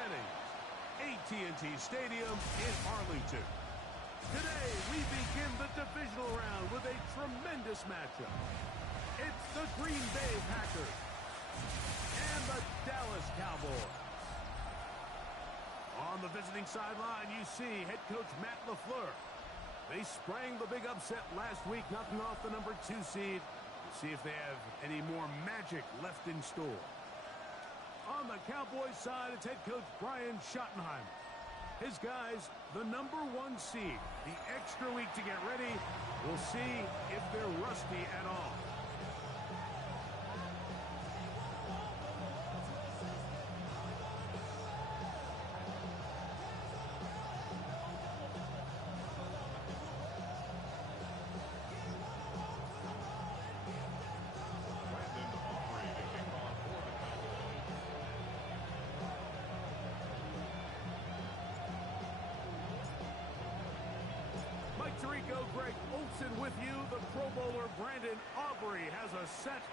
presenting AT&T Stadium in Arlington. Today, we begin the divisional round with a tremendous matchup. It's the Green Bay Packers and the Dallas Cowboys. On the visiting sideline, you see head coach Matt LaFleur. They sprang the big upset last week, knocking off the number 2 seed. We'll see if they have any more magic left in store. On the Cowboys side, it's head coach Brian Schottenheimer. His guys, the number 1 seed, the extra week to get ready. We'll see if they're rusty at all. Tirico, Greg Olsen with you. The Pro Bowler Brandon Aubrey has a set.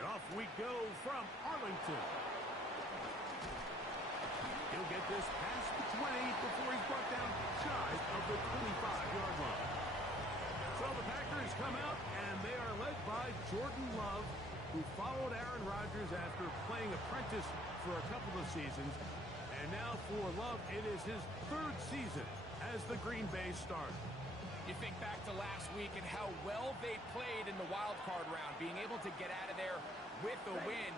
And off we go from Arlington. He'll get this past the 20 before he's brought down shy of the 25-yard line. So the Packers come out, and they are led by Jordan Love, who followed Aaron Rodgers after playing apprentice for a couple of seasons. And now for Love, it is his 3rd season as the Green Bay starter. You think back to last week and how well they played in the wild card round, being able to get out of there with a win.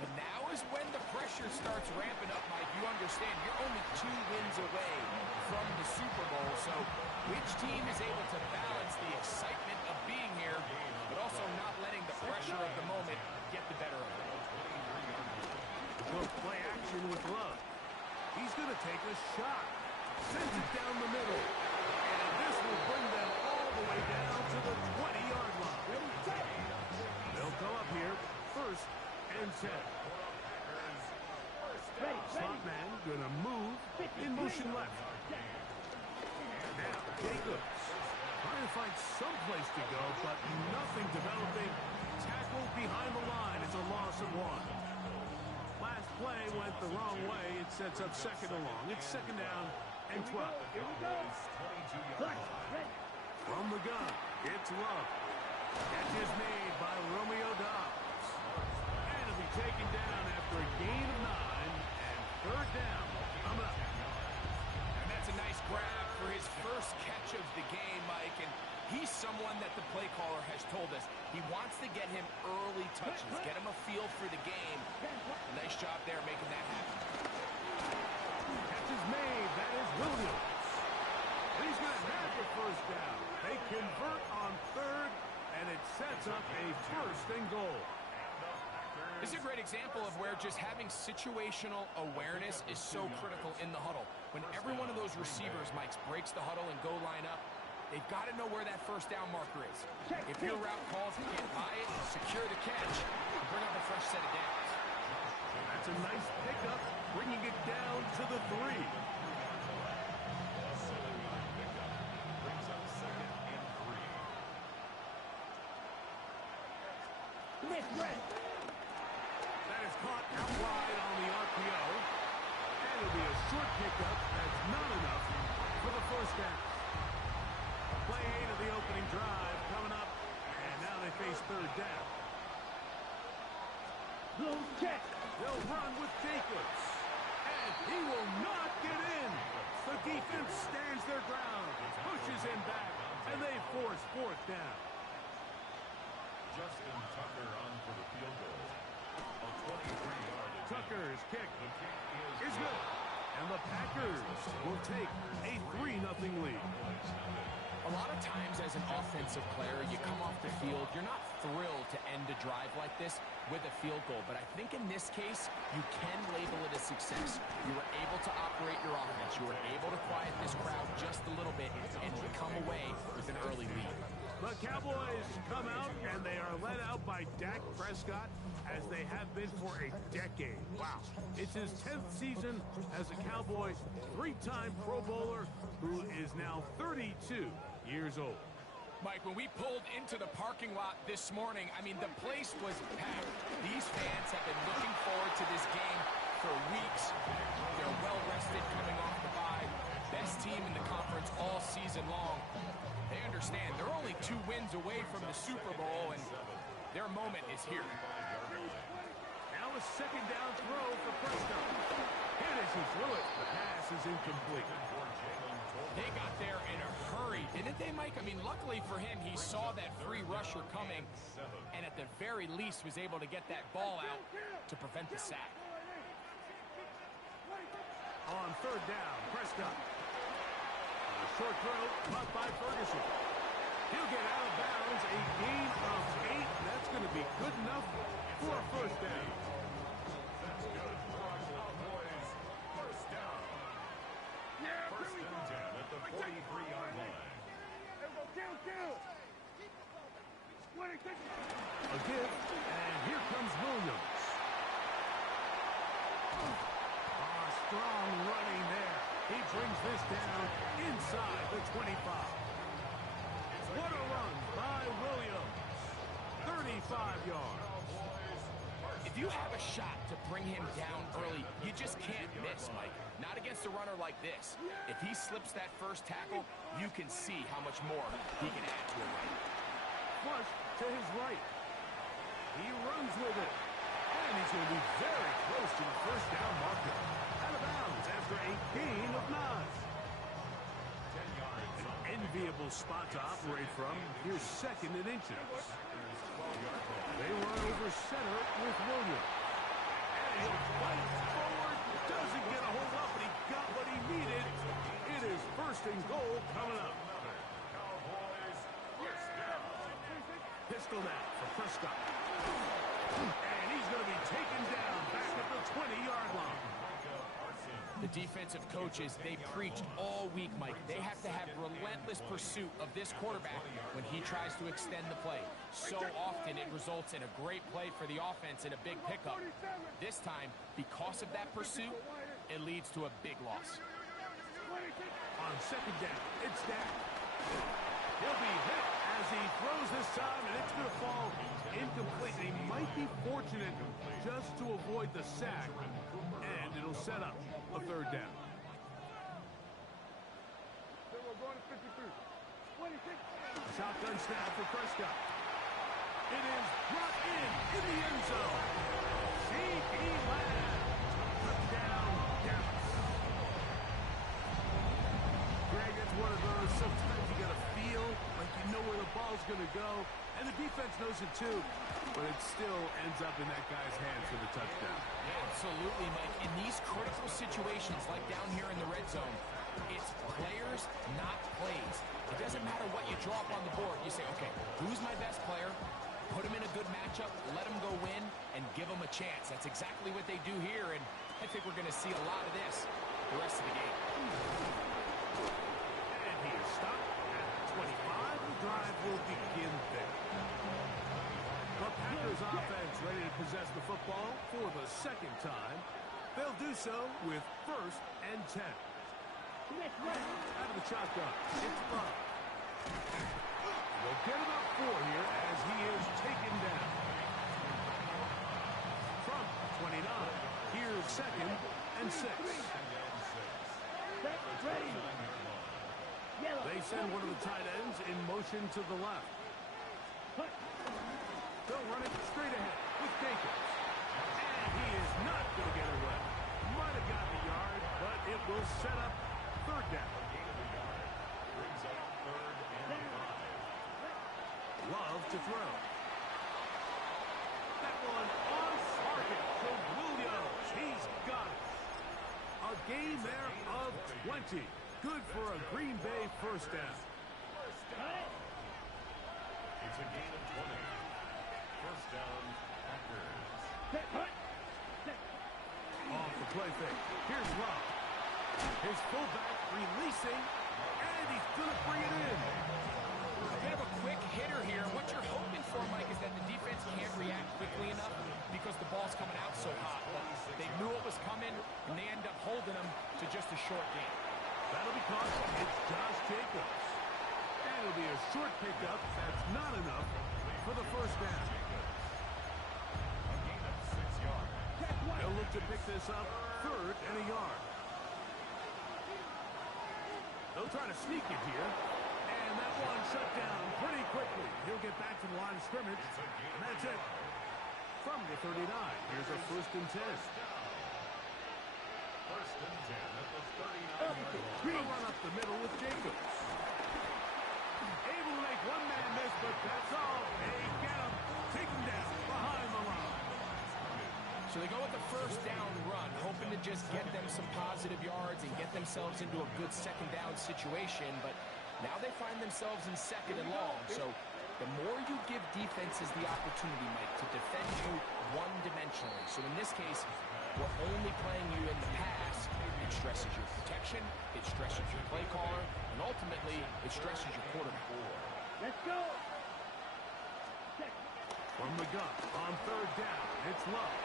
But now is when the pressure starts ramping up, Mike. You understand, you're only 2 wins away from the Super Bowl. So which team is able to balance the excitement of being here, but also not letting the pressure of the moment get the better of it? We'll play action with Love. He's going to take a shot. Sends it down the middle. This will bring them all the way down to the 20-yard line. They'll come up here, 1st and 10. Slot man gonna move in motion left. Now Jacobs trying to find some place to go, but nothing developing. Tackle behind the line. It's a loss of 1. Last play went the wrong way. It sets up 2nd and long. It's 2nd down and 12. Here we go. From the gun, it's Love. Catch is made by Romeo Dobbs. And it'll be taken down after a gain of 9 and 3rd down. Coming up. And that's a nice grab for his first catch of the game, Mike. And he's someone that the play caller has told us he wants to get him early touches, get him a feel for the game. Nice job there making that happen. Catch is made. That is Williams. And he's going to have the 1st down. They convert on 3rd, and it sets up a 1st and goal. This is a great example of where just having situational awareness is so critical in the huddle. When every one of those receivers, Mike, breaks the huddle and go line up, they've got to know where that 1st down marker is. If your route calls, you can't buy it, secure the catch, and bring up a fresh set of downs. That's a nice pickup, bringing it down to the 3. That is caught out wide on the RPO. And it'll be a short pickup. That's not enough for the 1st down. Play 8 of the opening drive coming up. And now they face 3rd down. They'll run with Jacobs. And he will not get in. The defense stands their ground, pushes him back, and they force 4th down. Justin Tucker on for the field goal. A 23-yard. Tucker's kick is good. And the Packers will take a 3-0 lead. A lot of times as an offensive player, you come off the field, you're not thrilled to end a drive like this with a field goal. But I think in this case, you can label it a success. You were able to operate your offense. You were able to quiet this crowd just a little bit and come away with an early lead. The Cowboys come out, and they are led out by Dak Prescott, as they have been for a decade. Wow. It's his 10th season as a Cowboy, 3-time Pro Bowler, who is now 32 years old. Mike, when we pulled into the parking lot this morning, I mean, the place was packed. These fans have been looking forward to this game for weeks. They're well-rested coming off the bye. Best team in the conference all season long. They understand they're only 2 wins away from the Super Bowl, and their moment is here. Now a second down throw for Prescott. Here it is, he threw it. The pass is incomplete. They got there in a hurry, didn't they, Mike? I mean, luckily for him, he saw that free rusher coming, and at the very least was able to get that ball out to prevent the sack. On third down, Prescott. A short throw, caught by Ferguson. He'll get out of bounds, a gain of 8. That's going to be good enough for a first down. That's good for our Cowboys. First down. First and 10 at the 43-yard line. A give, and here comes Williams. Strong running there. He brings this down inside the 25. What a run by Williams. 35 yards. If you have a shot to bring him down early, you just can't miss, Mike. Not against a runner like this. If he slips that first tackle, you can see how much more he can add to a run. Flush to his right. He runs with it. And he's going to be very close to the first down marker. Out of bounds after a gain of 9. An enviable spot to operate from. Here's second and inches. They run over center with Williams. And he'll fight forward. Doesn't get a hold up, but he got what he needed. It is first and goal coming up. Pistol now for Prescott. And he's going to be taken down back at the 20-yard line. The defensive coaches, they preached all week, Mike. They have to have relentless pursuit of this quarterback when he tries to extend the play. So often it results in a great play for the offense and a big pickup. This time, because of that pursuit, it leads to a big loss. On second down, it's Dak. He'll be hit as he throws this time, and it's going to fall incomplete. He might be fortunate just to avoid the sack, and it'll set up a third down. Shotgun snap for Prescott. It is brought in the end zone. C.D. Lamb. Touchdown, Dallas. Greg, it's one of those. Sometimes you got to feel like you know where the ball's going to go, and the defense knows it too, but it still ends up in that guy's hands for the touchdown. Absolutely, Mike. In these critical situations, like down here in the red zone, it's players, not plays. It doesn't matter what you draw up on the board. You say, okay, who's my best player? Put him in a good matchup, let him go win, and give him a chance. That's exactly what they do here, and I think we're going to see a lot of this the rest of the game. And he is stopped at the 25. The drive will begin there. The Packers offense ready to possess the football for the second time. They'll do so with first and 10. Out of the shotgun, it's Love. They'll get about 4 here as he is taken down. From 29, here's second and 6. They send one of the tight ends in motion to the left. They'll run it straight ahead with Jacobs. And he is not going to get away. Might have gotten a yard, but it will set up third down. Brings up third and 5. Love to throw. That one on target to Williams. He's got it. A gain there of 20. Good for a Green Bay first down. It's a gain of 20. First down, Packers. Off the play fake. Here's Love. His fullback releasing, and he's going to bring it in. A bit of a quick hitter here. What you're hoping for, Mike, is that the defense can't react quickly enough because the ball's coming out so hot. But they knew it was coming, and they end up holding them to just a short gain. That'll be caught. It's Josh Jacobs. And it'll be a short pickup. That's not enough for the first down. A gain of 6 yards. They'll look to pick this pass up 3rd and a yard. They'll try to sneak it here. And that one shut down pretty quickly. He'll get back to the line of scrimmage. And that's it. From the 39, here's a 1st and 10. 1st and 10 at the 39-yard line. He'll run up the middle with Jacobs. Able to make one man miss, but that's all. They get him. Take him down behind the line. So they go with the 1st down run, hoping to just get them some positive yards and get themselves into a good 2nd down situation, but now they find themselves in 2nd and long. So the more you give defenses the opportunity, Mike, to defend you one-dimensionally. So in this case, we're only playing you in the pass. It stresses your protection, it stresses your play caller, and ultimately, it stresses your quarterback. Let's go. From the gun on 3rd down, it's Love.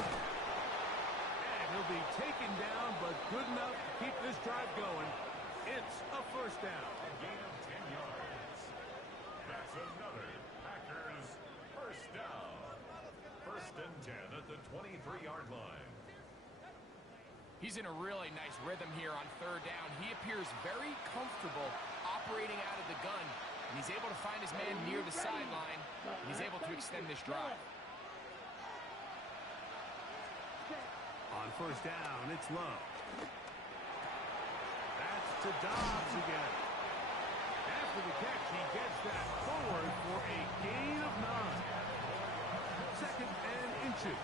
And he'll be taken down, but good enough to keep this drive going. It's a 1st down. A gain of 10 yards. That's another Packers 1st down. 1st and 10 at the 23-yard line. He's in a really nice rhythm here on 3rd down. He appears very comfortable operating out of the gun, and he's able to find his man near the sideline, and he's able to extend this drive. On 1st down, it's Love. That's to Dobbs again. After the catch, he gets that forward for a gain of 9. 2nd and inches.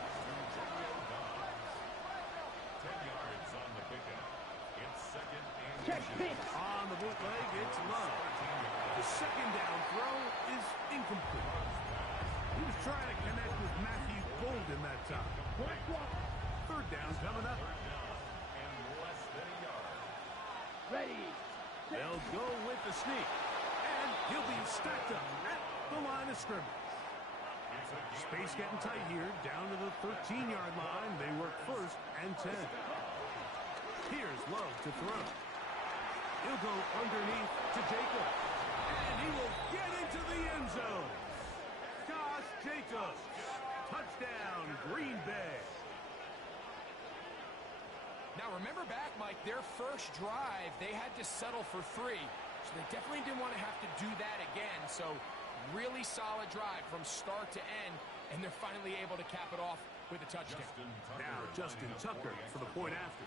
10 yards on the pickup. It's 2nd and inches. On the bootleg, it's Love. The 2nd down throw is incomplete. He was trying to connect with Matthew Golden that time. 3rd down coming up. 3rd down and less than a yard. Ready. They'll go with the sneak. And he'll be stacked up at the line of scrimmage. Space getting tight here, down to the 13-yard line. They work 1st and 10. Here's Love to throw. He'll go underneath to Jacobs. And he will get into the end zone. Josh Jacobs. Touchdown, Green Bay. Now remember back, Mike, their first drive, they had to settle for 3. So they definitely didn't want to have to do that again. So really solid drive from start to end, and they're finally able to cap it off with a touchdown. Now Justin Tucker for the point after.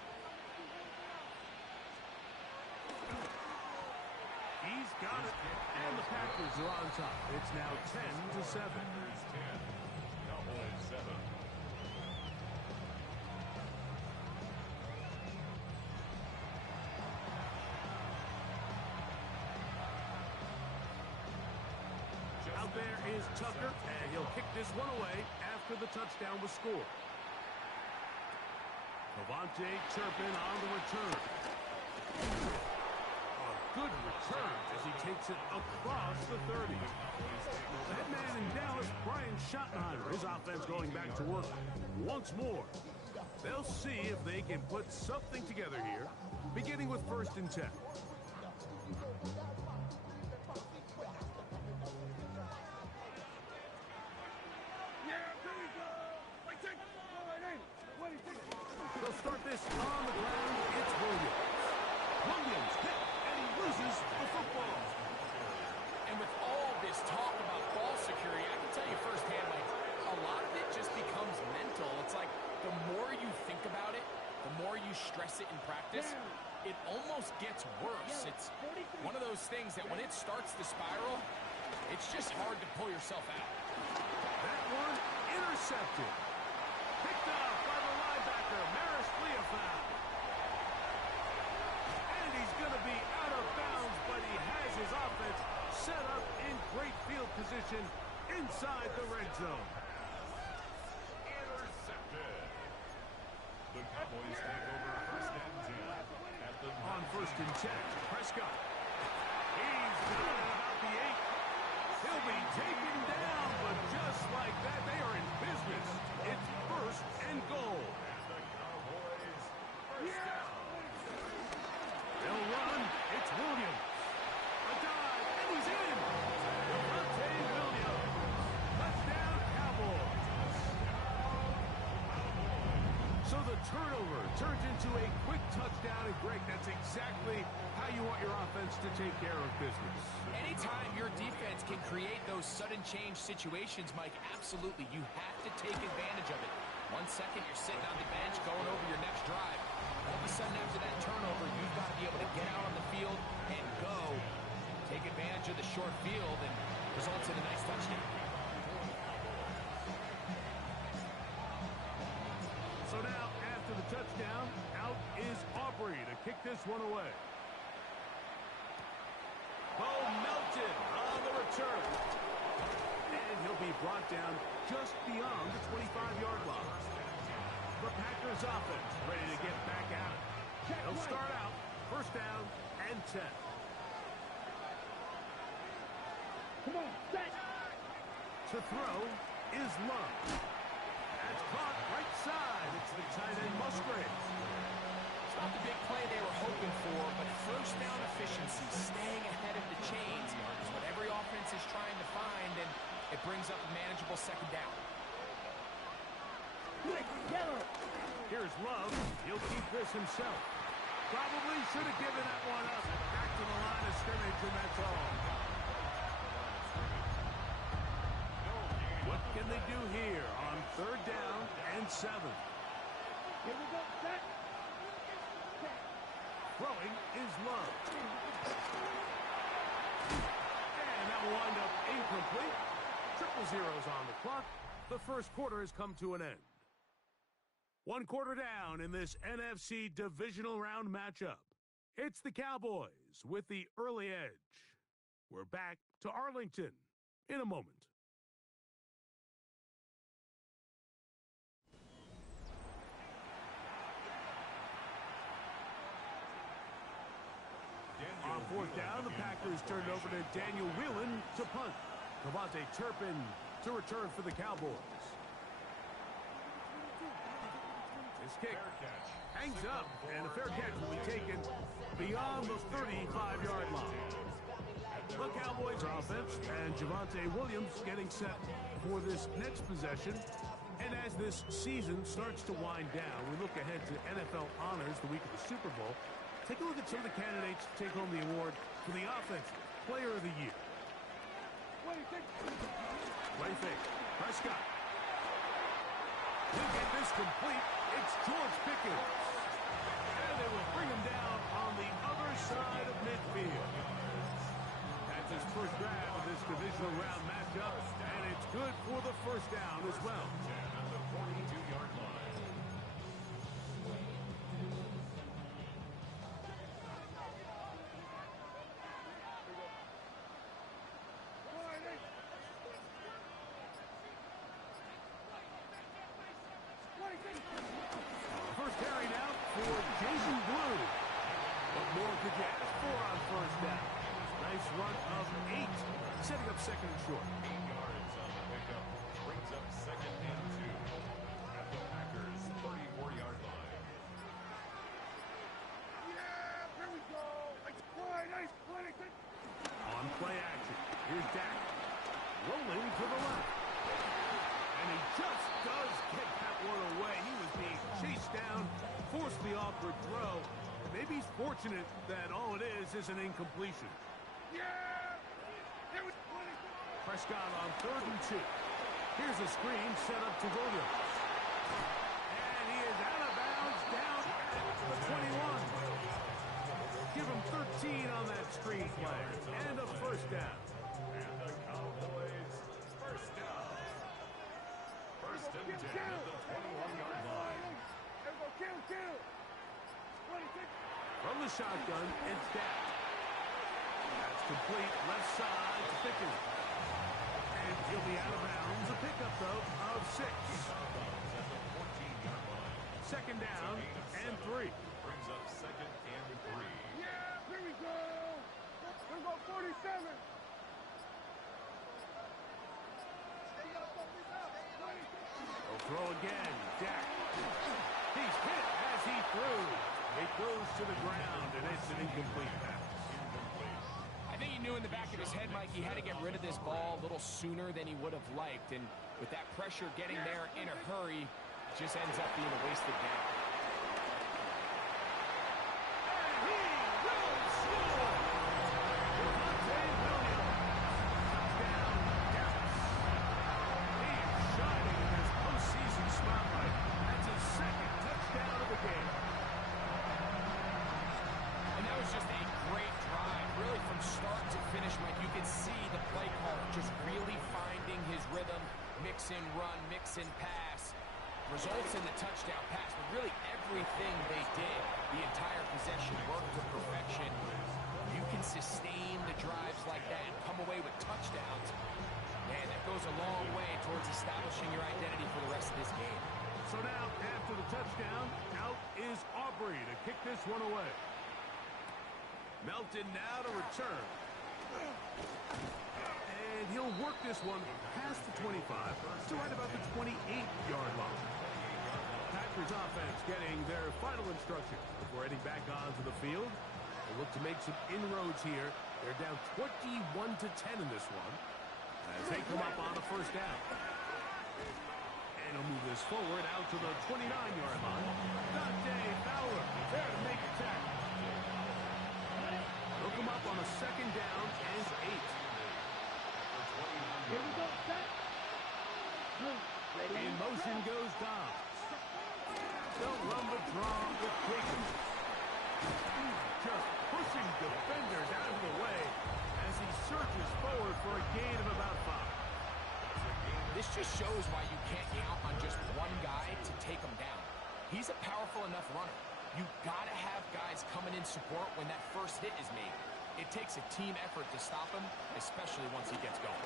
He's got it, and the Packers are on top. It's now 10-7. Cowboys 7. Out there is Tucker, and he'll kick this one away after the touchdown was scored. Devontae Turpin on the return. A good return as he takes it across the 30. That man in Dallas, Brian Schottenheimer, his offense going back to work once more. They'll see if they can put something together here, beginning with 1st and 10. They'll start this on the ground. It's Williams. Williams hit, and he loses the football. And with all this talk about ball security, I can tell you firsthand, like, a lot of it just becomes mental. It's like the more you think about it, the more you stress it in practice, it almost gets worse. It's one of those things that when it starts to spiral, it's just hard to pull yourself out. That one intercepted. Picked up by the linebacker, Maris Leofau. And he's going to be out of bounds, but he has his offense set up in great field position inside the red zone. Intercepted. The Cowboys take over 1st and 10 at the On 1st and 10, Prescott. He's got it about the 8. He'll be taken down, but just like that, they are in business. It's 1st and goal. And the Cowboys 1st down. They'll run. It's Williams. A dive, and he's in. Devontae Williams. Touchdown, Cowboys. So the turnover turns into a quick touchdown, and Greg, that's exactly how you want your offense to take care of business. Anytime your defense can create those sudden change situations, Mike, absolutely, you have to take advantage of it. 1 second, you're sitting on the bench going over your next drive. All of a sudden, after that turnover, you've got to be able to get out on the field and go. Take advantage of the short field and results in a nice touchdown. So now, after the touchdown, out is Aubrey to kick this one away. Bo melted on the return. And he'll be brought down just beyond the 25-yard line. The Packers offense ready to get back at it. They'll start out first down and 10. Come on, set. To throw is Love. That's caught right side. It's the tight end Musgrave. It's not the big play they were hoping for, but first down efficiency, staying ahead of the chains, is what every offense is trying to find, and it brings up a manageable second down. Yellow. Here's Love. He'll keep this himself. Probably should have given that one up. Back to the line of scrimmage, and that's all. What can they do here on third down and 7? Here we go, set. Throwing is Love. And that will wind up incomplete. Triple zeros on the clock. The first quarter has come to an end. 1 quarter down in this NFC divisional round matchup. It's the Cowboys with the early edge. We're back to Arlington in a moment. On fourth down, the Packers turned over to Daniel Whelan to punt. Devontae Turpin to return for the Cowboys. This kick hangs up, and a fair catch will be taken beyond the 35-yard line. The Cowboys offense and Javonte Williams getting set for this next possession. And as this season starts to wind down, we look ahead to NFL honors the week of the Super Bowl. Take a look at some of the candidates to take home the award for the Offensive Player of the Year. Play fake. Prescott. He'll get this complete. It's George Pickens. And they will bring him down on the other side of midfield. That's his first grab of this divisional round matchup, and it's good for the first down as well. At the 42-yard line. First carry now for Jason Blue. What more could you ask for on first down? Nice run of 8, setting up second and short. 8 yards on the pickup. Brings up second and 2 at the Packers' 34-yard line. Yeah, here we go. Nice play. On play action. Here's Dak. Rolling to the left. And he just does kick that one away. He was being chased down, forced the awkward throw. Maybe he's fortunate that all it is an incompletion. Yeah. Prescott on 3rd and 2. Here's a screen set up to Williams. And he is out of bounds down at the 21. Give him 13 on that screen play. And a first down. And the Cowboys first down. First and 10 at the 21-yard line. Kill. From the shotgun, it's Dak. That's complete left side to Pickens. And he'll be out of bounds. A pickup, though, of 6. At the 14-yard line. Second down and 3. Brings up second and 3. Yeah, here we go. We're going 47. They'll throw again. Dak. He's hit as he threw. It goes to the ground, and it's an incomplete pass. I think he knew in the back of his head, Mike, he had to get rid of this ball a little sooner than he would have liked. And with that pressure getting there in a hurry, it just ends up being a wasted down. mix and run, mix and pass. Results in the touchdown pass, but really everything they did, the entire possession worked to perfection. You can sustain the drives like that and come away with touchdowns. Man, that goes a long way towards establishing your identity for the rest of this game. So now, after the touchdown, out is Aubrey to kick this one away. Melton now to return. And he'll work this one past the 25 to right about the 28-yard line. Packers offense getting their final instructions before heading back onto the field. They look to make some inroads here. They're down 21-10 in this one as they come up on a first down. And he'll move this forward out to the 29-yard line. Dante Fowler there to make a tackle. He'll come up on a second down and 8. Here we go, set. Ready. In motion goes Dobbs. They'll run the draw with Jacobs. Just pushing defenders out of the way as he surges forward for a gain of about 5. This just shows why you can't count on just one guy to take him down. He's a powerful enough runner. You've got to have guys coming in support when that first hit is made. It takes a team effort to stop him, especially once he gets going.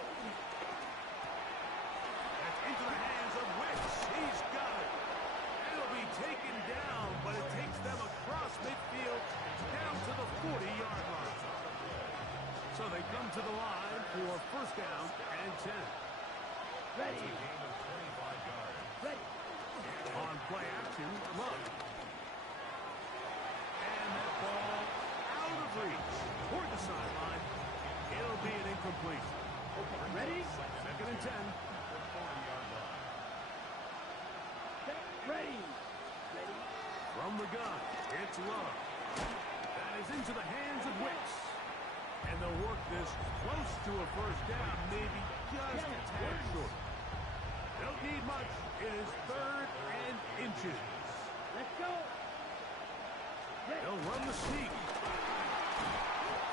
That's into the hands of Wicks. He's got it. It'll be taken down, but it takes them across midfield down to the 40-yard line. So they come to the line for first down and 10. Ready. Ready. On play action, Love. And that ball out of reach toward the sideline. It'll be an incompletion. Okay, ready. Second and 10. Ready. Ready. From the gun, it's Love. That is into the hands of Wicks. And they'll work this close to a first down, maybe just a tad short. Don't need much. It is third and inches. Let's go. They'll run the sneak.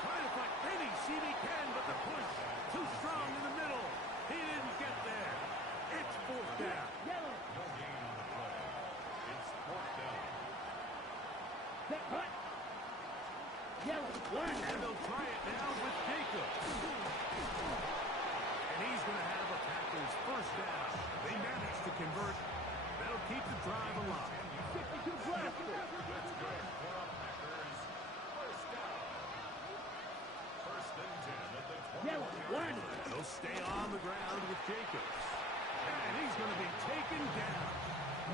Trying to find any seam he can, but the push too strong in the middle. He didn't get there. It's fourth down. Yellow. No gain on the play. It's fourth down. Set, cut. Yellow. One. And they'll try it now with Jacobs. And he's going to have a Packers first down. They managed to convert. That'll keep the drive alive. 52 plus. That's good for a Packers first down. First and 10 at the 20. Yellow. One. They'll stay on the ground with Jacobs. And he's going to be taken down.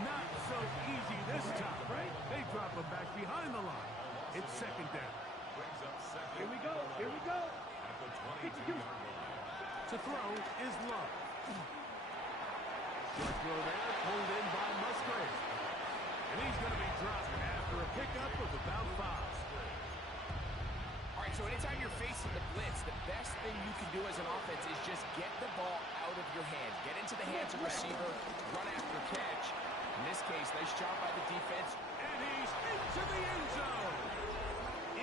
Not so easy this time. Right. They drop him back behind the line. It's second down. Brings up second. Here we go. Here we go. At the 52. 22-yard line. To throw is Love. Short throw there, pulled in by Musgrave. And he's going to be dropped after a pickup of about 5. All right, so anytime you're facing the blitz, the best thing you can do as an offense is just get the ball out of your hands. Get into the hands of receiver, run after catch. In this case, nice job by the defense. And he's into the end zone.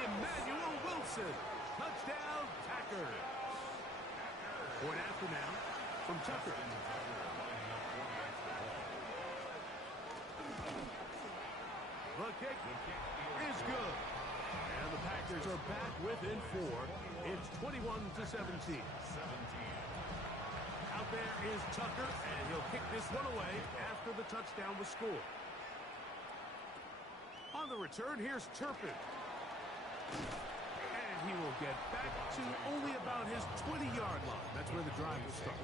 Emmanuel Wilson. Touchdown, Packers. Point after now from Tucker. The kick is good. And the Packers are back within 4. It's 21-17. Out there is Tucker, and he'll kick this one away after the touchdown was scored. On the return, here's Turpin. And he will get back to only about his 20-yard line. That's where the drive will start.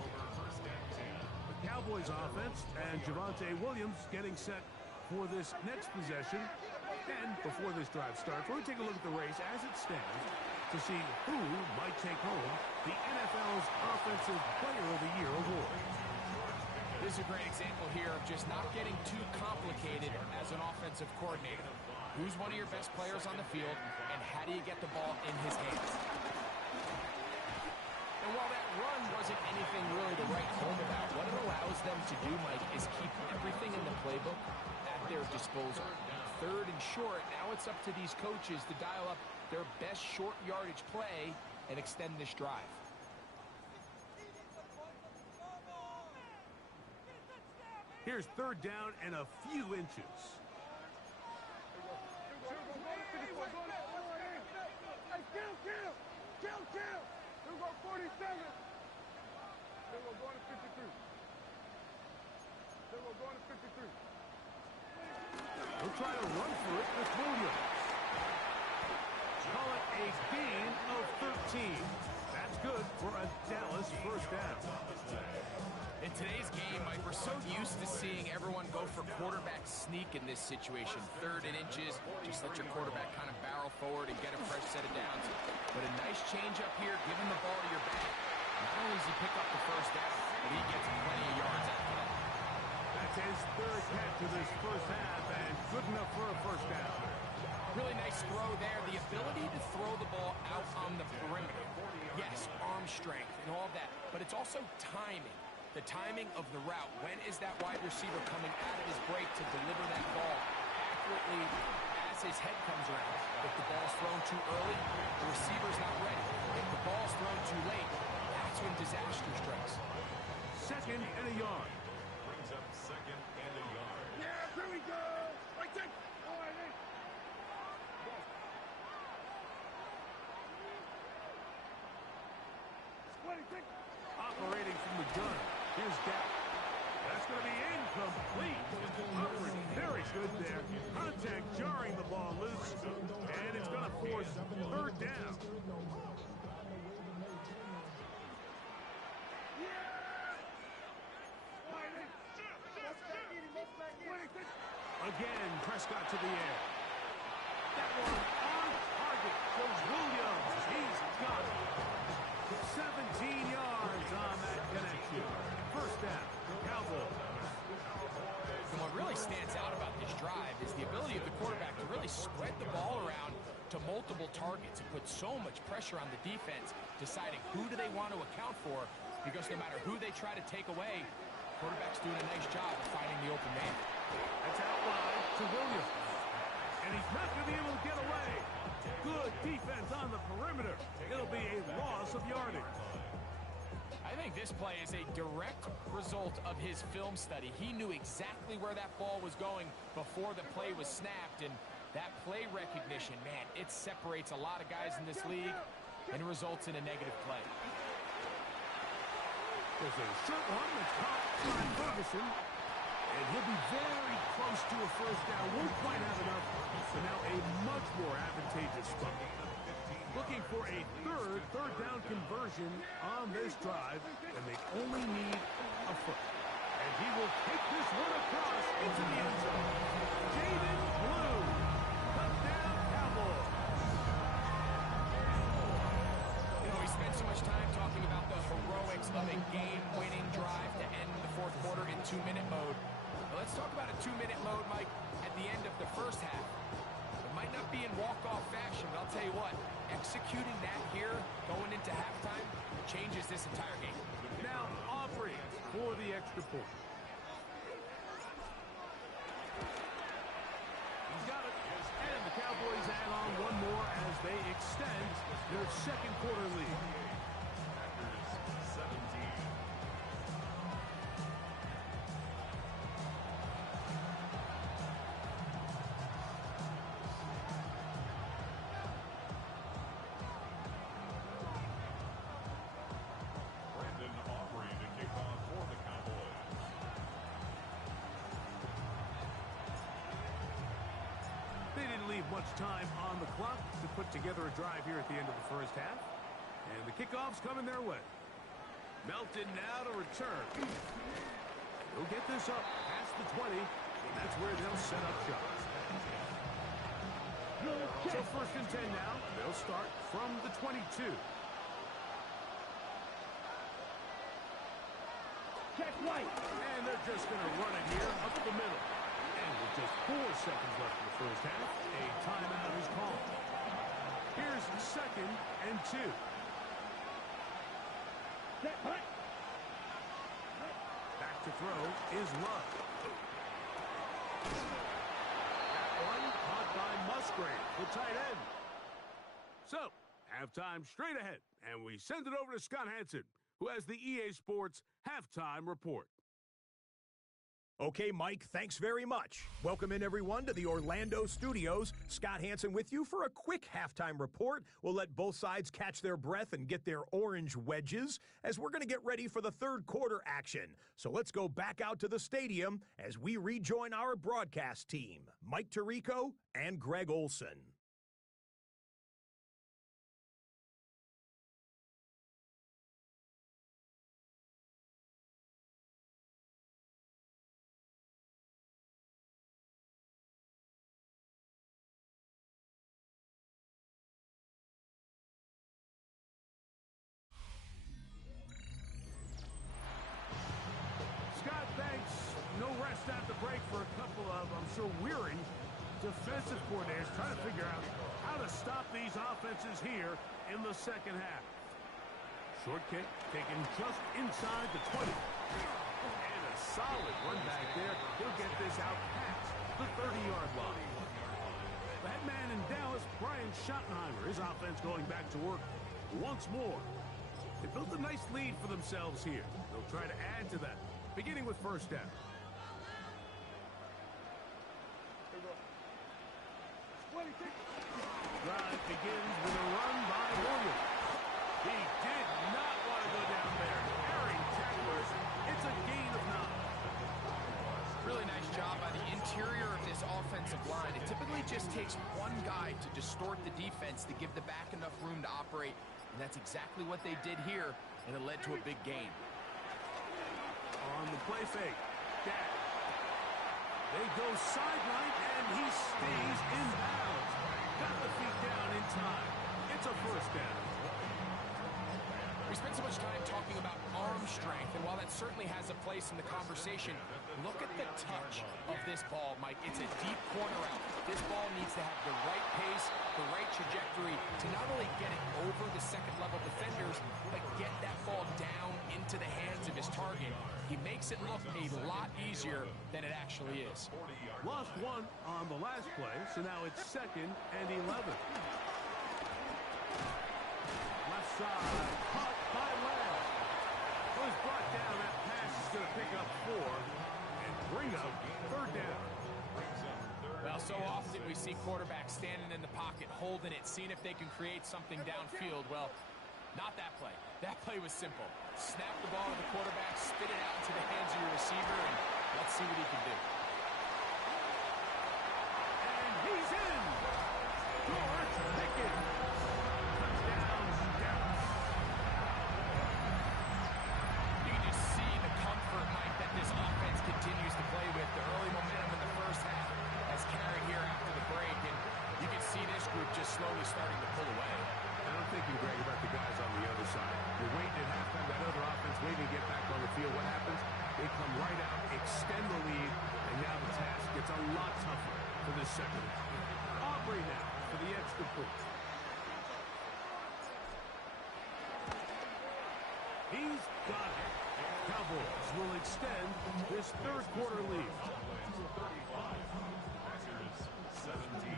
The Cowboys offense and Javonte Williams getting set for this next possession. And before this drive starts, we're going to take a look at the race as it stands to see who might take home the NFL's Offensive Player of the Year award. This is a great example here of just not getting too complicated as an offensive coordinator. Who's one of your best players on the field, and how do you get the ball in his hands? And while that run wasn't anything really to write home about, what it allows them to do, Mike, is keep everything in the playbook at their disposal. Third and short, now it's up to these coaches to dial up their best short yardage play and extend this drive. Here's third down and a few inches. Kill. Here we go, 47. Then we're going to 53. He'll try to run for it with Williams. Call it a gain of 13. That's good for a Dallas first down. In today's game, Mike, we're so used to seeing everyone go for quarterback sneak in this situation. Third and inches, just let your quarterback kind of barrel forward and get a fresh set of downs. But a nice change up here, giving the ball to your back. Not only does he pick up the first down, but he gets plenty of yards after that. That's his third catch of this first half, and good enough for a first down. Really nice throw there. The ability to throw the ball out on the perimeter. Yes, arm strength and all that, but it's also timing. The timing of the route. When is that wide receiver coming out of his break to deliver that ball accurately as his head comes around? If the ball's thrown too early, the receiver's not ready. If the ball's thrown too late, that's when disaster strikes. Second and a yard. Brings up second and a yard. Yeah, here we go. Right there. All right, hey. Operating from the gun. Here's Gap. That's going to be incomplete. Operating very good there. Contact jarring the ball loose. And it's going to force third down. Again, Prescott to the air. That one on target goes Williams. He's got it. 17 yards on that connection. First down, Cowboys. And what really stands out about this drive is the ability of the quarterback to really spread the ball around to multiple targets and put so much pressure on the defense, deciding who do they want to account for, because no matter who they try to take away, quarterback's doing a nice job of finding the open man. That's out wide to Williams. And he's not going to be able to get away. Good defense on the perimeter. It'll be a loss of yardage. I think this play is a direct result of his film study. He knew exactly where that ball was going before the play was snapped, and that play recognition, man, it separates a lot of guys in this league and results in a negative play. There's a short one that's caught by Ferguson, and he'll be very close to a first down. Won't quite have enough, but now a much more advantageous spot. Looking for a third down conversion on this drive, and they only need a foot. And he will take this one across into the end zone. Jaden Blue, touchdown Cowboys. You know, we spent so much time talking about the heroics of a game-winning drive to end the fourth quarter in 2-minute mode. Well, let's talk about a 2-minute mode, Mike, at the end of the first half. It might not be in walk-off fashion, but I'll tell you what, executing that here, going into halftime, changes this entire game. Now Aubrey for the extra point. He's got it. And the Cowboys add on one more as they extend their second quarter lead. Packers 17. Brandon Aubrey to kick off for the Cowboys. They didn't leave much time on the clock to put together a drive here at the end of the first half. And the kickoff's coming their way. Melton now to return. He'll get this up past the 20, and that's where they'll set up shop. So first and 10 now. They'll start from the 22. Check White. And they're just going to run it here up the middle. And with just 4 seconds left in the first half, a timeout is called. Here's second and 2. Check White. Back to throw is Love. That one caught by Musgrave, the tight end. So, halftime straight ahead, and we send it over to Scott Hansen, who has the EA Sports Halftime Report. Okay, Mike, thanks very much. Welcome in, everyone, to the Orlando studios. Scott Hansen with you for a quick halftime report. We'll let both sides catch their breath and get their orange wedges as we're going to get ready for the third quarter action. So let's go back out to the stadium as we rejoin our broadcast team, Mike Tirico and Greg Olson. Scott, thanks. No rest at the break for a couple of, I'm sure, weary defensive coordinators trying to figure out how to stop these offenses here in the second half. Short kick taken just inside the 20. And a solid run back there. He'll get this out past the 30-yard line. The head man in Dallas, Brian Schottenheimer, his offense going back to work once more. They built a nice lead for themselves here. They'll try to add to that, beginning with first down. Drive begins with a run by Williams. He did not want to go down there. Airing tacklers. It's a gain of 9. Really nice job by the interior of this offensive line. It typically just takes one guy to distort the defense to give the back enough room to operate. And that's exactly what they did here, and it led to a big gain. On the play fake. Dak. They go sideline, and he stays in bounds. Got the feet down in time. It's a first down. We spent so much time talking about arm strength, and while that certainly has a place in the conversation, look at the touch of this ball, Mike. It's a deep corner out. This ball needs to have the right pace, the right trajectory to not only get it over the second-level defenders, but get that ball down into the hands of his target. He makes it look a lot easier than it actually is. Lost one on the last play, so now it's 2nd and 11. Left side, caught by Lamb. Was brought down. That pass is going to pick up 4 and bring up third down. Well, so often we see quarterbacks standing in the pocket, holding it, seeing if they can create something downfield. Well, not that play. That play was simple. Snap the ball to the quarterback, spit it out into the hands of your receiver, and let's see what he can do. And he's in. George Pickens. Touchdown, Dallas. You can just see the comfort, Mike, that this offense continues to play with. The early momentum in the first half has carried here after the break, and you can see this group just slowly starting to pull away. And I'm thinking, Greg, about the guys on the other side. You're waiting at halftime, that other offense waiting to get back on the field. What happens? They come right out, extend the lead, and now the task gets a lot tougher for this second. Aubrey now for the extra point. He's got it. Cowboys will extend this third quarter lead. Packers 17.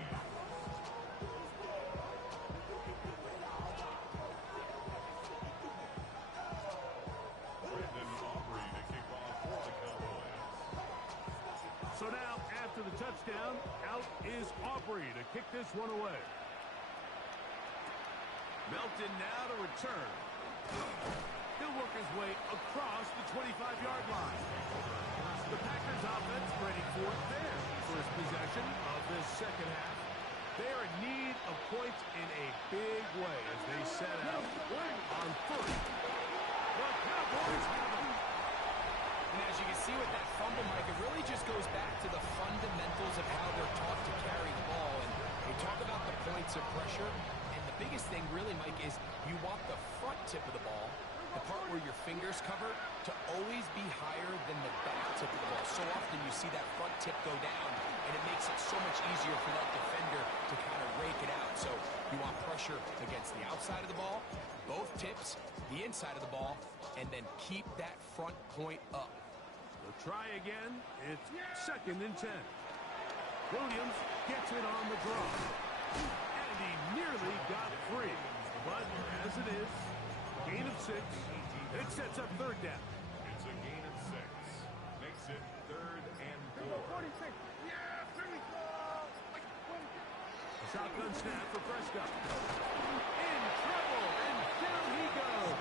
So now, after the touchdown, out is Aubrey to kick this one away. Melton now to return. He'll work his way across the 25-yard line. The Packers offense ready for their first possession of this second half. They're in need of points in a big way as they set out on first. The Cowboys have it. And as you can see with that fumble, Mike, it really just goes back to the fundamentals of how they're taught to carry the ball. And they talk about the points of pressure. And the biggest thing really, Mike, is you want the front tip of the ball, the part where your fingers cover, to always be higher than the back tip of the ball. So often you see that front tip go down, and it makes it so much easier for that defender to kind of rake it out. So you want pressure against the outside of the ball, both tips, the inside of the ball, and then keep that front point up. They'll try again. It's 2nd and 10. Williams gets it on the draw. And he nearly got free. But as it is, gain of 6. It sets up third down. It's a gain of 6. Makes makes it 3rd and Here we 4. go, 46. Yeah, finish. Shotgun snap for Prescott. In trouble, and down he goes.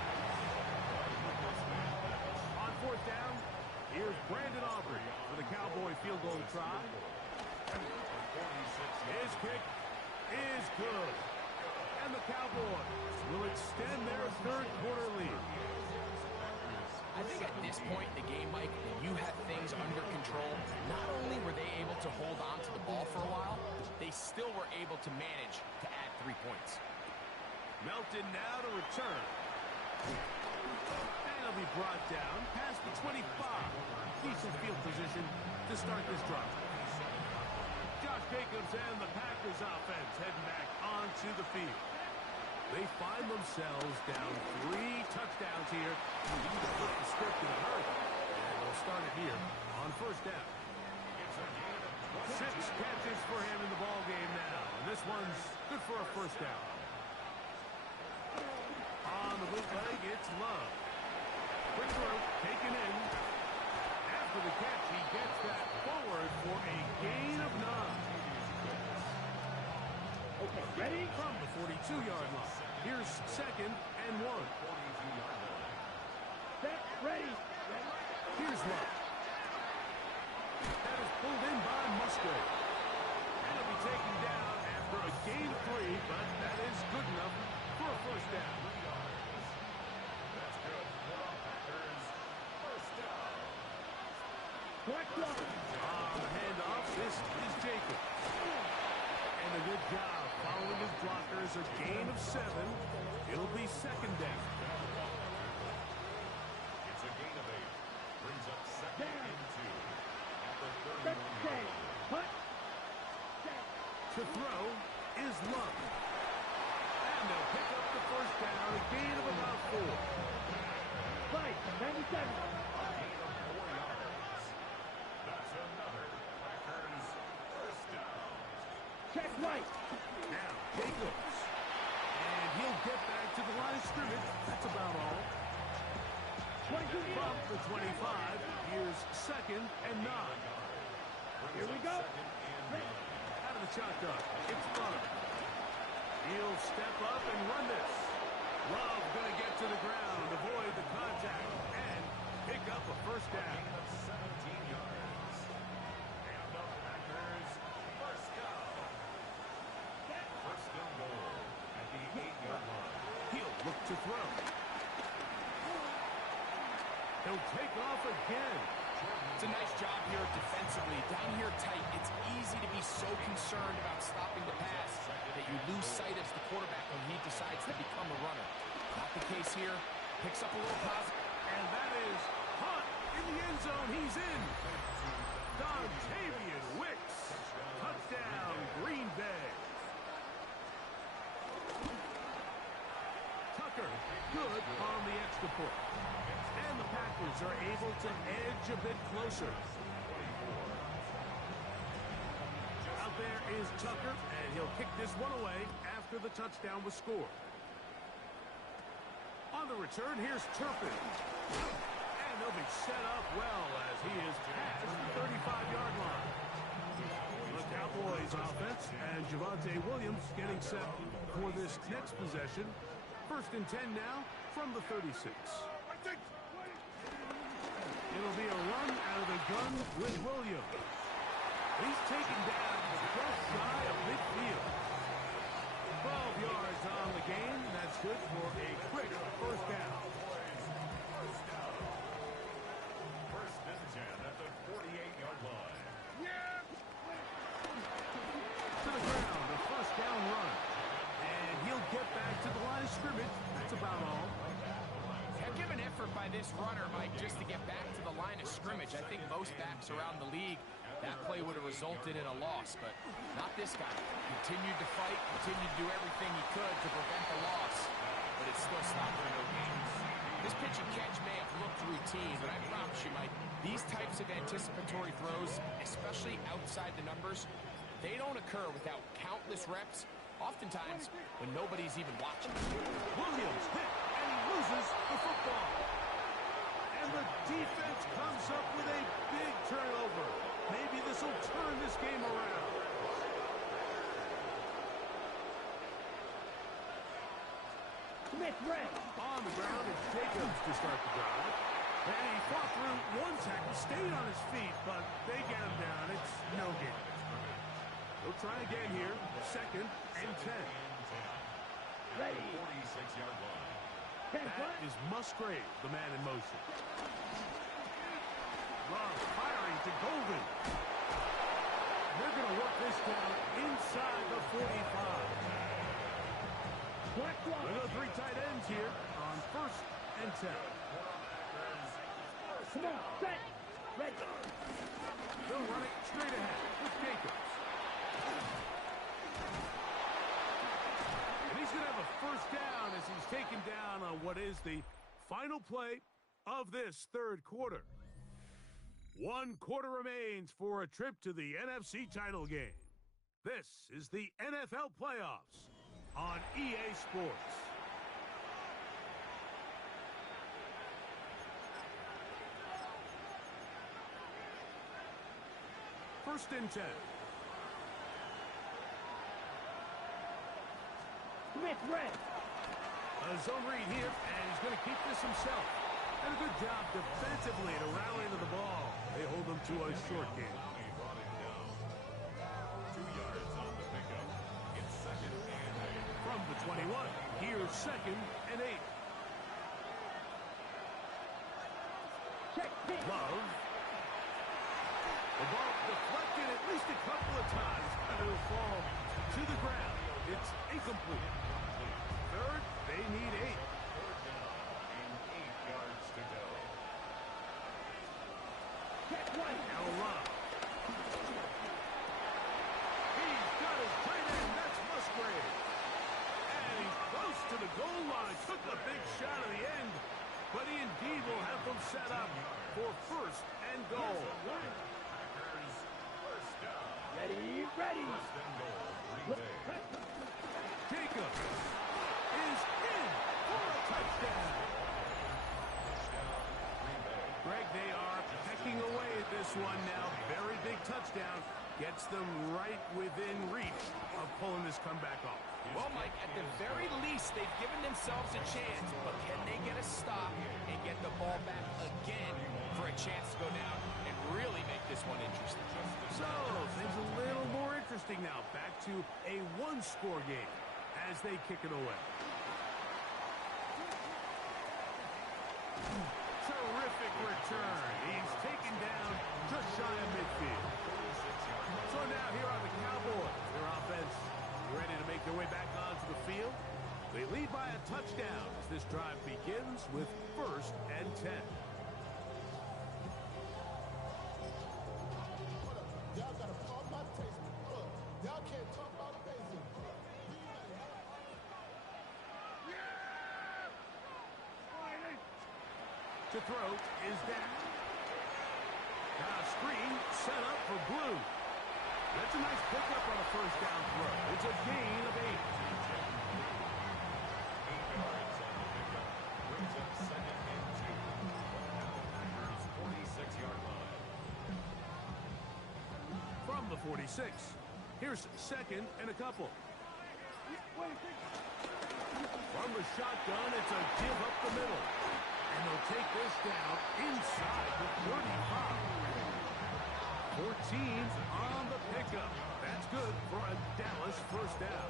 On 4th down, here's Brandon Aubrey for the Cowboy field goal try. His kick is good. And the Cowboys will extend their 3rd quarter lead. I think at this point in the game, Mike, when you have things under control, not only were they able to hold on to the ball for a while, they still were able to manage to add 3 points. Melton now to return. And he'll be brought down past the 25. Decent field position to start this drive. Josh Jacobs and the Packers offense heading back onto the field. They find themselves down 3 touchdowns here. You need to flip the script in a hurry. And they'll start it here on 1st down. 6 catches for him in the ball game now. And this one's good for a 1st down. On the bootleg, it's Love. Quick throw, taken in. After the catch, he gets that forward for a gain of 9. Okay, ready? From the 42-yard line. Here's 2nd and 1. Set, ready. Here's Love. That is pulled in by Musgrave. And it'll be taken down after a gain of 3, but that is good enough for a 1st down. That's good for the Packers. 1st down. Correct one. On the handoff, this is Jacobs. And a good job following his blockers, a gain of 7. It'll be 2nd down. It's a gain of 8. Brings up 2nd and 2. At the 31 Set, yard stay. line. Put. Set. To throw is Love. And they'll pick up the 1st down, a gain of about 4. Right, 97. A gain of 4 yards. That's another Packers 1st down. Check right. Now, Jacobs. And he'll get back to the line of scrimmage. That's about all. 22 From the 25, here's 2nd and 9. Here we go. Out of the shotgun, it's Love. He'll step up and run this. Love gonna get to the ground, avoid the contact, and pick up a 1st down. 17 yards. And the Packers 1st down. 1st and goal at the 8-yard line. He'll look to throw. He'll take off again. It's a nice job here defensively. Down here tight, it's easy to be so concerned about stopping the pass that you lose sight of the quarterback when he decides to become a runner. Not the case here. Picks up a little positive. And that is Hunt in the end zone. He's in. Dontavian Wicks. Touchdown, Green Bay. Tucker, good on the extra point. And the Packers are able to edge a bit closer. Out there is Tucker, and he'll kick this one away after the touchdown was scored. On the return, here's Turpin. And they'll be set up well as he is past the 35-yard line. The Cowboys offense and Javonte Williams getting set for this next possession. 1st and 10 now from the 36. It'll be a run out of the gun with Williams. He's taken down just shy of midfield. 12 yards on the game. That's good for a quick 1st down. 1st and 10 at the 48-yard line. To the ground, a 1st down run. And he'll get back to the line of scrimmage. That's about all. Heck of an effort by this runner, Mike, just to get back to the line of scrimmage. I think most backs around the league, that play would have resulted in a loss, but not this guy. Continued to fight, continued to do everything he could to prevent the loss, but it still stopped for no gain. This pitch and catch may have looked routine, but I promise you, Mike, these types of anticipatory throws, especially outside the numbers, they don't occur without countless reps, oftentimes when nobody's even watching. Williams hit, and he loses the football. And the defense comes up with a big On the ground, it's Jacobs to start the drive. And he fought through one tackle, stayed on his feet, but they get him down. It's no gain. He'll try again here. 2nd and 10. Ready. 46-yard line. That is Musgrave, the man in motion. Love firing to Golden. They're going to work this down inside the 45. We've got 3 tight ends here on 1st and 10. Come on, set. Ready. They'll run it straight ahead with Jacobs. And he's going to have a 1st down as he's taken down on what is the final play of this 3rd quarter. 1 quarter remains for a trip to the NFC title game. This is the NFL playoffs on EA Sports. First and 10. Smith, red. A zone read here, and he's going to keep this himself. And a good job defensively to rally to the ball. They hold them to a short game. He brought him down. 2 yards on the pickup. It's 2nd and 8. From the 21, here's 2nd and 8. Check, pitch. Love. The ball deflected at least a couple of times, and it'll fall to the ground. It's incomplete. 3rd, they need 8. 3rd down and 8 yards to go. Check, one. Now Love. He's got his tight end. That's Musgrave. And he's close to the goal line. Took a big shot at the end. But he indeed will have them set up for 1st and goal. Packers 1st down. Ready, ready. 1st and goal. Green Bay. Jacobs is in for a touchdown. Greg, they are pecking away at this one now. Very big touchdown. Gets them right within reach of pulling this comeback off. Well, Mike, at the very least, they've given themselves a chance. But can they get a stop and get the ball back again for a chance to go down and really make this one interesting? So, things a little more interesting now. Back to a 1-score game as they kick it away. Terrific return. He's taken down just shy of midfield. So now here are the Cowboys. Their offense ready to make their way back onto the field. They lead by a touchdown as this drive begins with 1st and 10. Y'all gotta pump my taste. Look, y'all can't talk about basic. To throw is Dak. Now a screen set up for Blue. That's a nice pickup on a 1st down throw. It's a gain of 8. 8 yards on the pickup. Brings up 2nd and 2. Packers 46-yard line. From the 46, here's 2nd and a couple. From the shotgun, it's a give up the middle. And they'll take this down inside the 35. 14 on the pickup. That's good for a Dallas 1st down.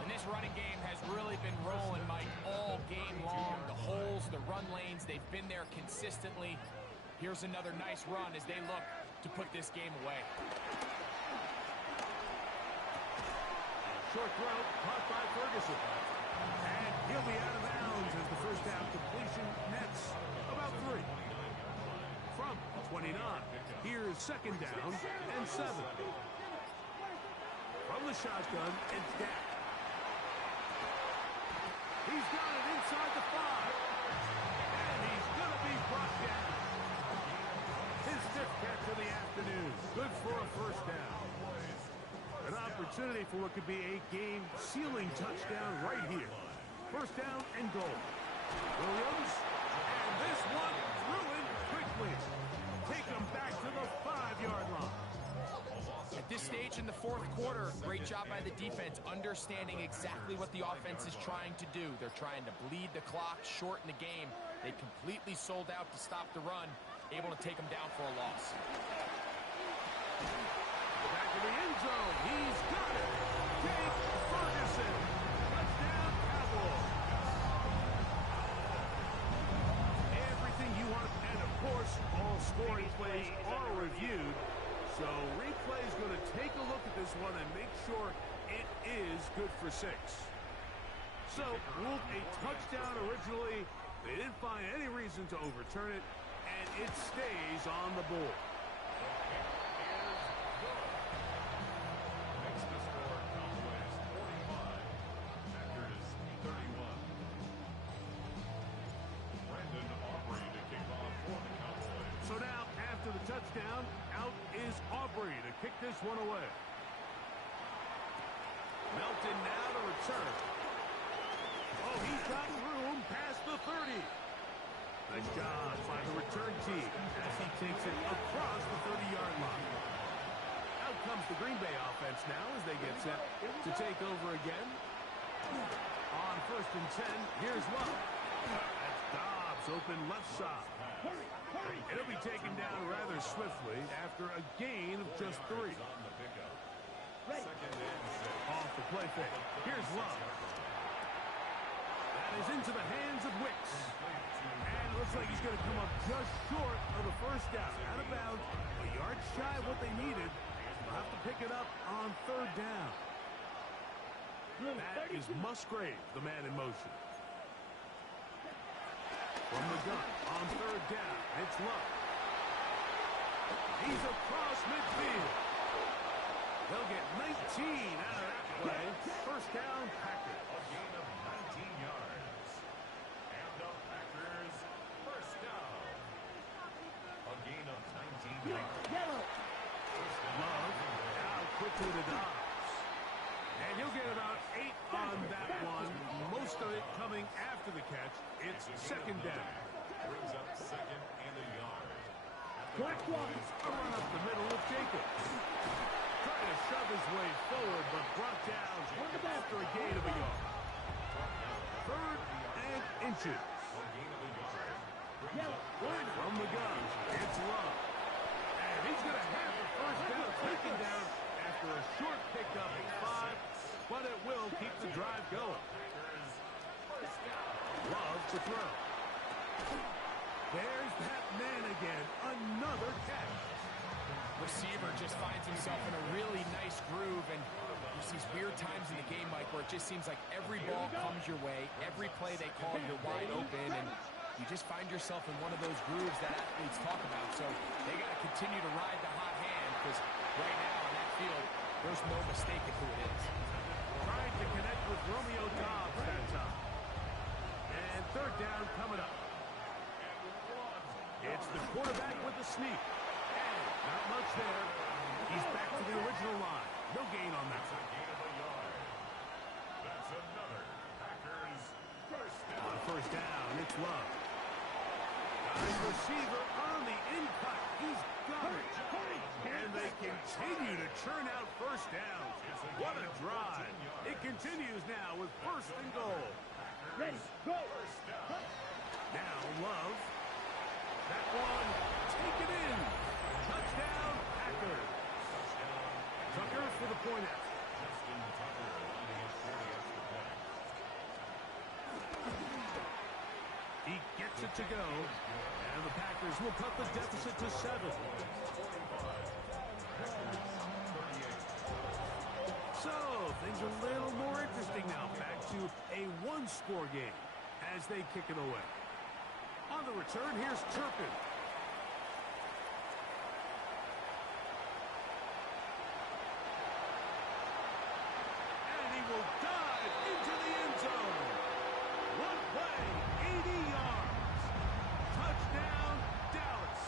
And this running game has really been rolling, Mike, all game long. The holes, the run lanes, they've been there consistently. Here's another nice run as they look to put this game away. Short throw, caught by Ferguson. And he'll be out of bounds as the 1st down completion nets about 3. From 29, here's 2nd down and 7. From the shotgun, it's Dak. He's got it inside the 5. And he's going to be brought down. His 5th catch of the afternoon. Good for a 1st down. An opportunity for what could be a game-sealing touchdown right here. 1st down and goal. Williams, and this one threw in quickly. Take him back to the 5-yard line. At this stage in the fourth quarter, great job by the defense, understanding exactly what the offense is trying to do. They're trying to bleed the clock, shorten the game. They completely sold out to stop the run, able to take them down for a loss. Back in the end zone. He's got it. Jake Ferguson. Touchdown, Cowboys. Everything you want. And, of course, all scoring plays are reviewed. So replay is going to take a look at this one and make sure it is good for 6. So, ruled a touchdown originally. They didn't find any reason to overturn it, and it stays on the board. Makes the score Cowboys 45, Packers 31. Brandon Aubrey to kick off for the Cowboys. So now, after the touchdown, out is Aubrey to kick this one away. Melton now to return. Oh, he's got room past the 30. Nice job by the return team as he takes it across the 30-yard line. Out comes the Green Bay offense now as they get set to take over again. On 1st and 10, here's Love. That's Dobbs open left side. It'll be taken down rather swiftly after a gain of just 3. Off the play fake. Here's Love. That is into the hands of Wicks. And it looks like he's going to come up just short of the first down. Out of bounds, a yard shy of what they needed. They'll have to pick it up on 3rd down. That is Musgrave, the man in motion. From the gun, on 3rd down, it's Love. He's across midfield. They'll get 19 out of that play. 1st down, Packers. A gain of 19 yards. And the Packers 1st down. A gain of 19 yards. Love now quickly to Dobbs. And he'll get about 8 on that one. Most of it coming after the catch. It's 2nd down. Brings up 2nd and a yard. A run up the middle with Jacobs. Trying to shove his way forward, but brought down after a gain of a yard. 3rd and inches. From the gun, it's Love. And he's going to have the 1st down taken down after a short pickup of 5, but it will keep the drive going. Love to throw. There's that man again. Another catch. Receiver just finds himself in a really nice groove, and there's these weird times in the game, Mike, where it just seems like every ball comes your way, every play they call, you're wide open, and you just find yourself in one of those grooves that athletes talk about. So they got to continue to ride the hot hand, because right now on that field, there's no mistaking who it is. Trying to connect with Romeo Dobbs that time. And 3rd down coming up. It's the quarterback with the sneak. And not much there. He's back to the original line. No gain on that one. That's another Packers 1st down. On 1st down, it's Love. Nice receiver on the in-cut. He's got it. And they continue to churn out 1st down. What a drive. It continues now with 1st and goal. Ready, go. Now Love. That one taken in. Touchdown, Packers. Tucker for the point after. Justin Tucker lining up for the extra point. He gets it to go. And the Packers will cut the deficit to 7. So, things are a little more interesting now. Back to a 1-score game as they kick it away. On the return, here's Turpin. And he will dive into the end zone. One play, 80 yards. Touchdown, Dallas.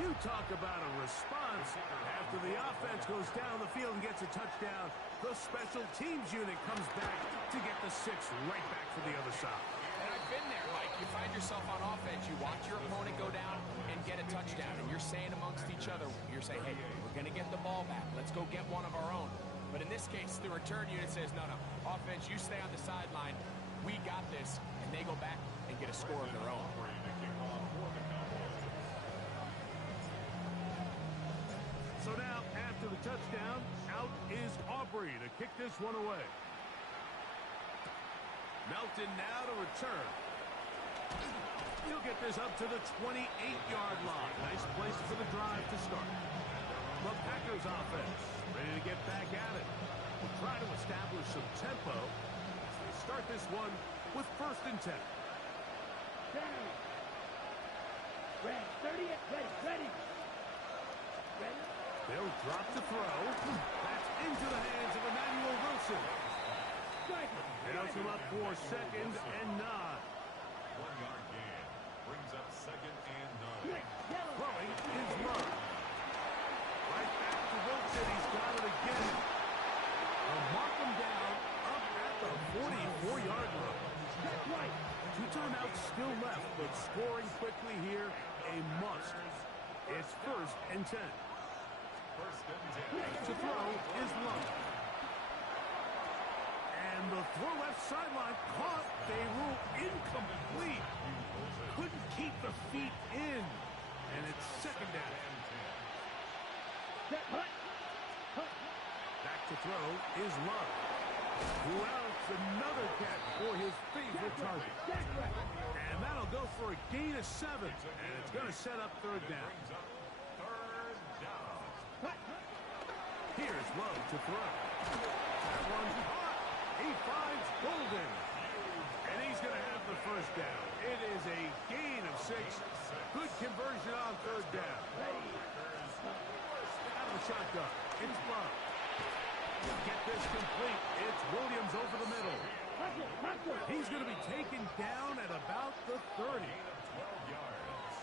You talk about a response. After the offense goes down the field and gets a touchdown, the special teams unit comes back to get the 6 right back for the other side. And I I've been there, Mike. You find yourself on offense, you watch your opponent go down and get a touchdown, and you're saying amongst each other, you're saying, hey, we're going to get the ball back. Let's go get one of our own. But in this case, the return unit says, no, offense, you stay on the sideline. We got this, and they go back and get a score of their own. So now, after the touchdown, out is Aubrey to kick this one away. Melton now to return. He'll get this up to the 28-yard line. Nice place for the drive to start. The Packers offense ready to get back at it. We'll try to establish some tempo as they start this one with 1st and 10. Ready, 30, ready. They'll drop to throw. That's into the hands of Emmanuel Wilson. Nails him up for 2nd and 9. 1-yard gain brings up 2nd and 9. Throwing is Love. Right back to Wilson. He's got it again. They'll mark him down up at the 44-yard line. 2 timeouts still left, but scoring quickly here, a must. It's 1st and 10. 1st and 10. To throw is Love. And the throw left sideline caught. They rule incomplete. Couldn't keep the feet in. And it's 2nd down. Back to throw is Love. Who else? Another catch for his favorite target. And that'll go for a gain of 7. And it's going to set up 3rd down. Here's Love to throw. That one's caught. He finds Golden. And he's going to have the 1st down. It is a gain of 6. Good conversion on 3rd down. Out of the shotgun. It's Love. Get this complete. It's Williams over the middle. He's going to be taken down at about the 30. 12 yards.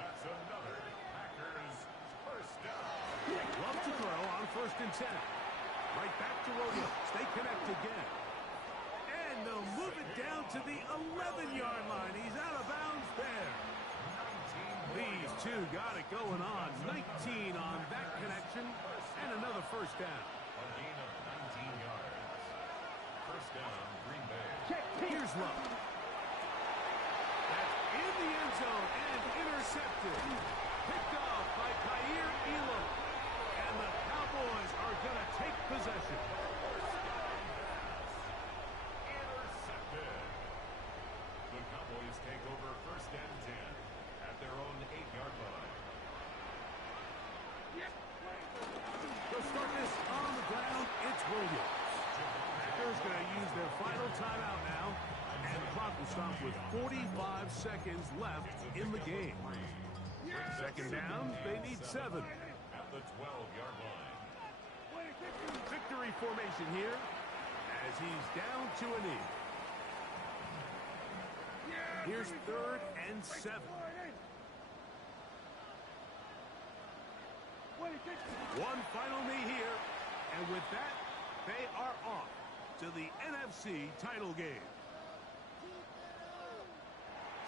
That's another Packers 1st down. Love to throw on 1st and 10. Right back to Williams. They connect again. And they'll move it down to the 11-yard line. He's out of bounds there. These two got it going on. 19 on that connection. And another 1st down. A gain of 19 yards. 1st down, Green Bay. Here's Love. That's in the end zone and intercepted. Picked off by Kaiir Elam. And the Cowboys are going to take possession. Intercepted. The Cowboys take over 1st and 10 at their own 8-yard line. They'll start this on the ground. It's Williams. Packers going to use their final timeout now. And the clock will stop with 45 seconds left in the game. 2nd down, they need 7. At the 12-yard line. Victory formation here as he's down to a knee. Here's 3rd and 7. One final knee here, and with that, they are off to the NFC title game.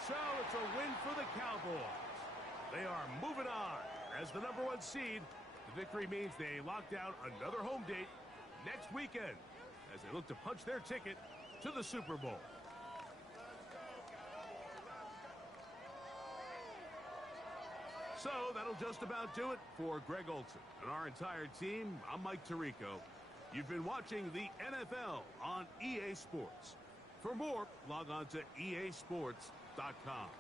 So it's a win for the Cowboys. They are moving on as the #1 seed. The victory means they lock down another home date next weekend as they look to punch their ticket to the Super Bowl. So that'll just about do it for Greg Olson and our entire team. I'm Mike Tirico. You've been watching the NFL on EA Sports. For more, log on to easports.com.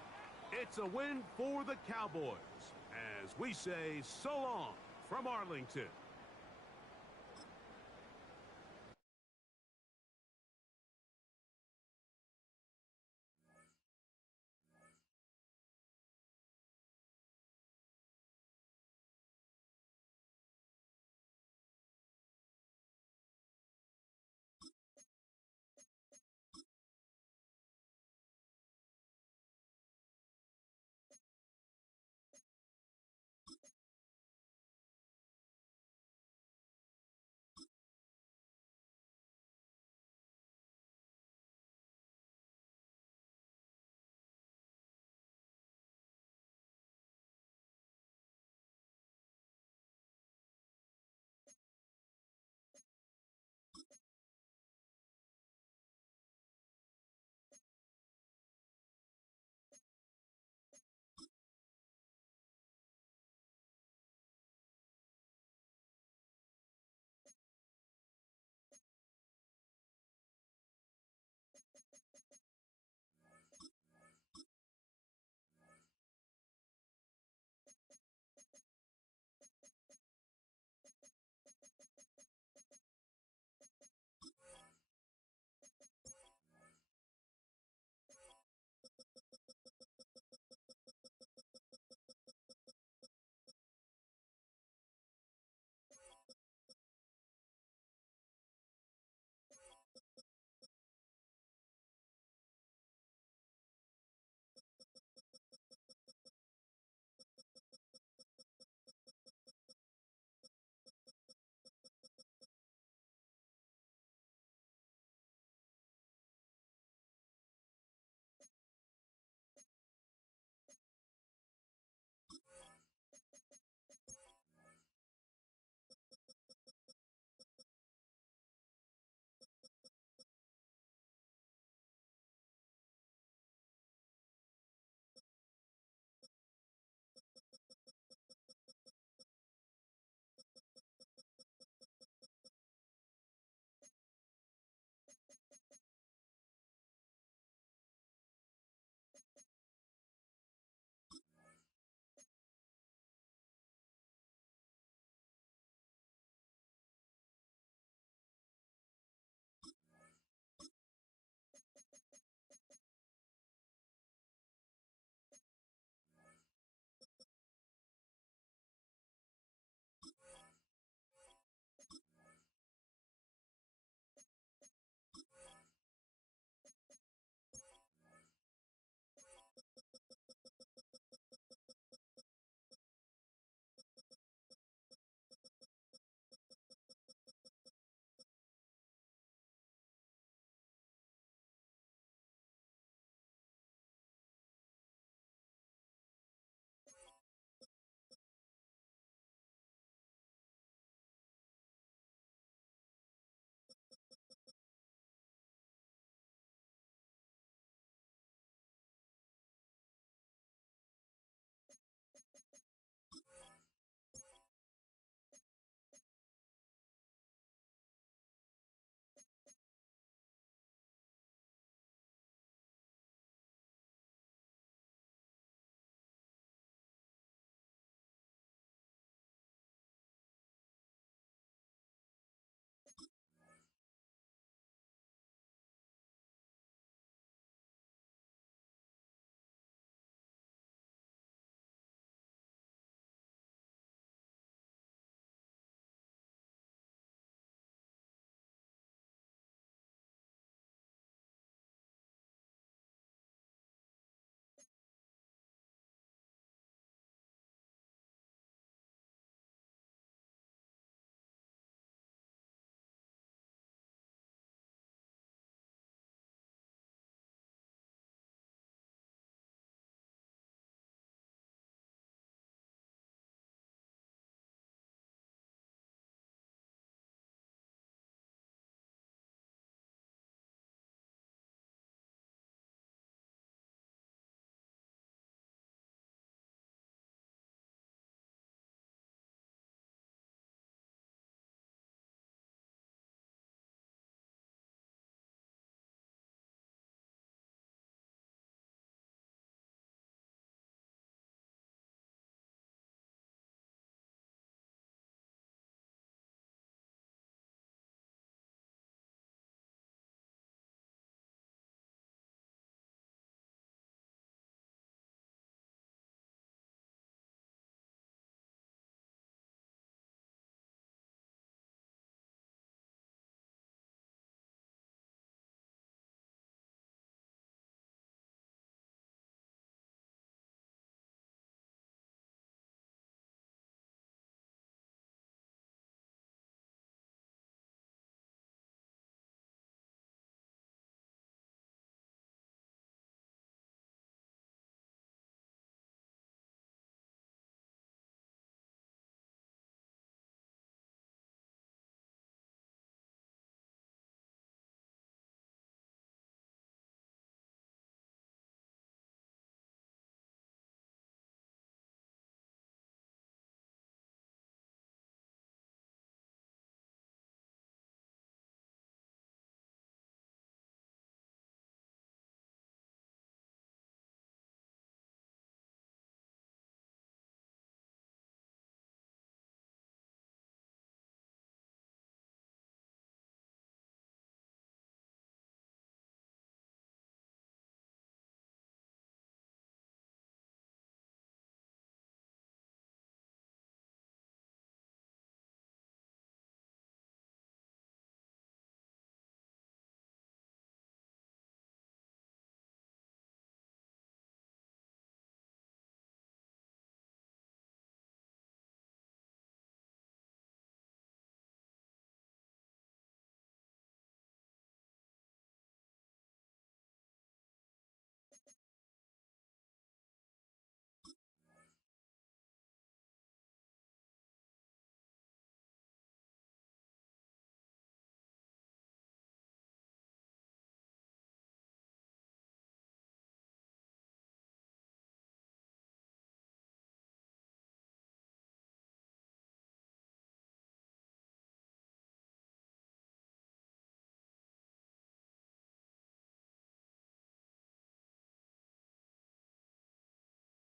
It's a win for the Cowboys as we say so long from Arlington.